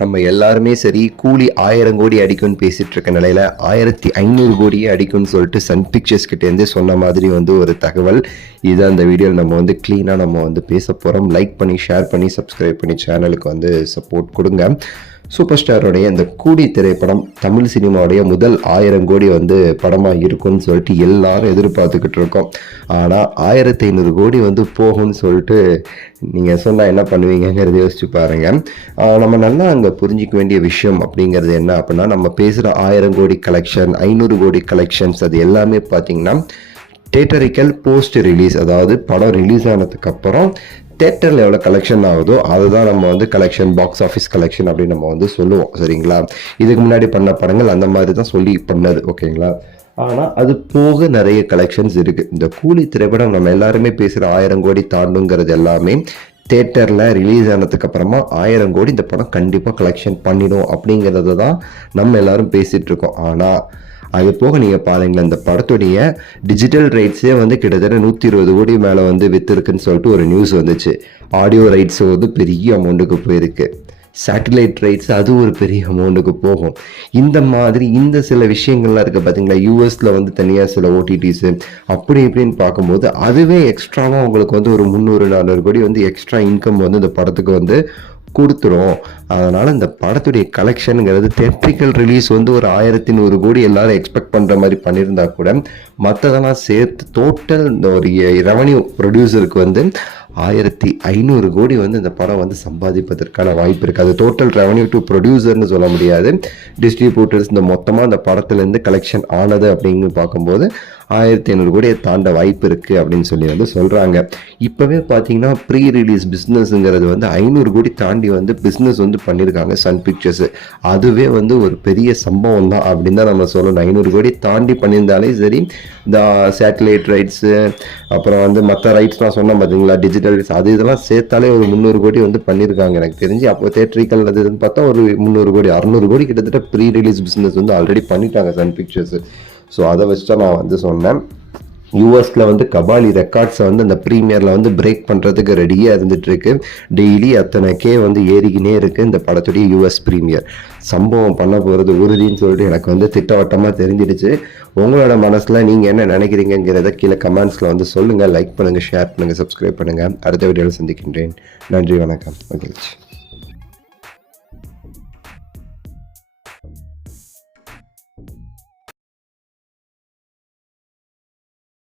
நம்ம எல்லாருமே சரி கூலி 1000 கோடி அடிக்கும்னு பேசிட்டு இருக்க நிலையில 1500 கோடியே அடிக்கும்னு சொல்லிட்டு சன் பிக்சர்ஸ் கிட்ட இருந்து சொன்ன மாதிரி ஒரு தகவல். இது அந்த வீடியோவில் நம்ம கிளீனா நம்ம பேச போறோம். லைக் பண்ணி ஷேர் பண்ணி சப்ஸ்கிரைப் பண்ணி சேனலுக்கு சப்போர்ட் கொடுங்க. சூப்பர் ஸ்டாரோடைய இந்த கூலி திரைப்படம் தமிழ் சினிமாவுடைய முதல் 1000 கோடி படமாக இருக்கும்னு சொல்லிட்டு எல்லாரும் எதிர்பார்த்துக்கிட்டு இருக்கோம். ஆனால் 1500 கோடி போகும்னு சொல்லிட்டு நீங்கள் சொன்னால் என்ன பண்ணுவீங்கிறத யோசிச்சு பாருங்க. நம்ம நல்லா அங்கே புரிஞ்சிக்க வேண்டிய விஷயம் அப்படிங்கிறது என்ன அப்படின்னா, நம்ம பேசுகிற 1000 கோடி கலெக்ஷன் 500 கோடி கலெக்ஷன்ஸ் அது எல்லாமே பார்த்தீங்கன்னா தியேட்டரிக்கல் போஸ்ட் ரிலீஸ், அதாவது படம் ரிலீஸ் ஆனதுக்கு அப்புறம் தேட்டரில் எவ்வளோ கலெக்ஷன் ஆகுதோ அதுதான் நம்ம கலெக்ஷன், பாக்ஸ் ஆஃபீஸ் கலெக்ஷன் அப்படின்னு நம்ம சொல்லுவோம். சரிங்களா? இதுக்கு முன்னாடி பண்ண படங்கள் அந்த மாதிரி தான் சொல்லி பண்ணது. ஓகேங்களா? ஆனால் அது போக நிறைய கலெக்ஷன்ஸ் இருக்குது. இந்த கூலி திரைப்படம் நம்ம எல்லாருமே பேசுகிற 1000 கோடி தாண்டுங்கிறது எல்லாமே தேட்டரில் ரிலீஸ் ஆனதுக்கு அப்புறமா 1000 கோடி இந்த படம் கண்டிப்பாக கலெக்ஷன் பண்ணிடும் அப்படிங்கிறத தான் நம்ம எல்லாரும் பேசிகிட்டு இருக்கோம். ஆனால் அது போக நீங்கள் பாருங்களேன், இந்த படத்துடைய டிஜிட்டல் ரைட்ஸே கிட்டத்தட்ட 120 கோடி மேலே விற்றுருக்குன்னு சொல்லிட்டு ஒரு நியூஸ் வந்துச்சு. ஆடியோ ரைட்ஸ் பெரிய அமௌண்ட்டுக்கு போயிருக்கு. சேட்டலைட் ரைட்ஸ் அது ஒரு பெரிய அமௌண்ட்டுக்கு போகும். இந்த மாதிரி இந்த சில விஷயங்கள்லாம் இருக்குது பார்த்தீங்களா. யூஎஸில் தனியாக சில ஓடிடிஸு அப்படி இப்படின்னு பார்க்கும்போது அதுவே எக்ஸ்ட்ராவாக உங்களுக்கு ஒரு 300-400 கோடி எக்ஸ்ட்ரா இன்கம் இந்த படத்துக்கு கொடுத்துரும். அதனால் இந்த படத்துடைய கலெக்ஷனுங்கிறது தியேட்ரிக்கல் ரிலீஸ் ஒரு 1100 கோடி எல்லாரும் எக்ஸ்பெக்ட் பண்ணுற மாதிரி பண்ணியிருந்தா கூட மற்றதெல்லாம் சேர்த்து டோட்டல் இந்த ஒரு ரெவன்யூ ப்ரொடியூசருக்கு 1500 கோடி இந்த படம் சம்பாதிப்பதற்கான வாய்ப்பு இருக்குது. அது டோட்டல் ரெவன்யூ டு ப்ரொடியூசர்னு சொல்ல முடியாது. டிஸ்ட்ரிபியூட்டர்ஸ் இந்த மொத்தமாக அந்த படத்துலேருந்து கலெக்ஷன் ஆனது அப்படின்னு பார்க்கும்போது 1500 கோடியை தாண்ட வாய்ப்பு இருக்குது அப்படின்னு சொல்லி சொல்கிறாங்க. இப்போவே பார்த்தீங்கன்னா ப்ரீ ரிலீஸ் பிஸ்னஸ்ங்கிறது 500 கோடி தாண்டி பிஸ்னஸ் பண்ணியிருக்காங்க சன் பிக்சர்ஸ். அதுவே ஒரு பெரிய சம்பவம் தான் அப்படின்னு தான் நம்ம சொல்லணும். 500 கோடி தாண்டி பண்ணியிருந்தாலே சரி, இந்த சேட்டலைட் ரைட்ஸு அப்புறம் மற்ற ரைட்ஸ்லாம் சொன்னோம் பார்த்தீங்களா, டிஜிட்டல் ரைட்ஸ் அது இதெல்லாம் சேர்த்தாலே ஒரு 300 கோடி பண்ணியிருக்காங்க எனக்கு தெரிஞ்சு. அப்போ தேட்டரிக்கல் அதுன்னு பார்த்தா ஒரு 300 கோடி 600 கோடி கிட்டத்தட்ட ப்ரீ ரிலீஸ் பிஸ்னஸ் ஆல்ரெடி பண்ணிட்டாங்க சன் பிக்சர்ஸ். ஸோ அதை வச்சு தான் நான் சொன்னேன். யூஎஸில் கபாலி ரெக்கார்ட்ஸை அந்த ப்ரீமியரில் பிரேக் பண்ணுறதுக்கு ரெடியாக இருந்துகிட்ருக்கு. டெய்லி அத்தனை ஏறிக்கினே இருக்குது இந்த படத்துடைய யூஎஸ் ப்ரீமியர். சம்பவம் பண்ண போகிறது உறுதின்னு சொல்லிட்டு எனக்கு திட்டவட்டமாக தெரிஞ்சிடுச்சு. உங்களோட மனசில் நீங்கள் என்ன நினைக்கிறீங்கிறத கீழே கமெண்ட்ஸில் சொல்லுங்கள். லைக் பண்ணுங்கள், ஷேர் பண்ணுங்கள், சப்ஸ்கிரைப் பண்ணுங்கள். அடுத்த வீடியோவில் சந்திக்கின்றேன். நன்றி, வணக்கம், மகிழ்ச்சி.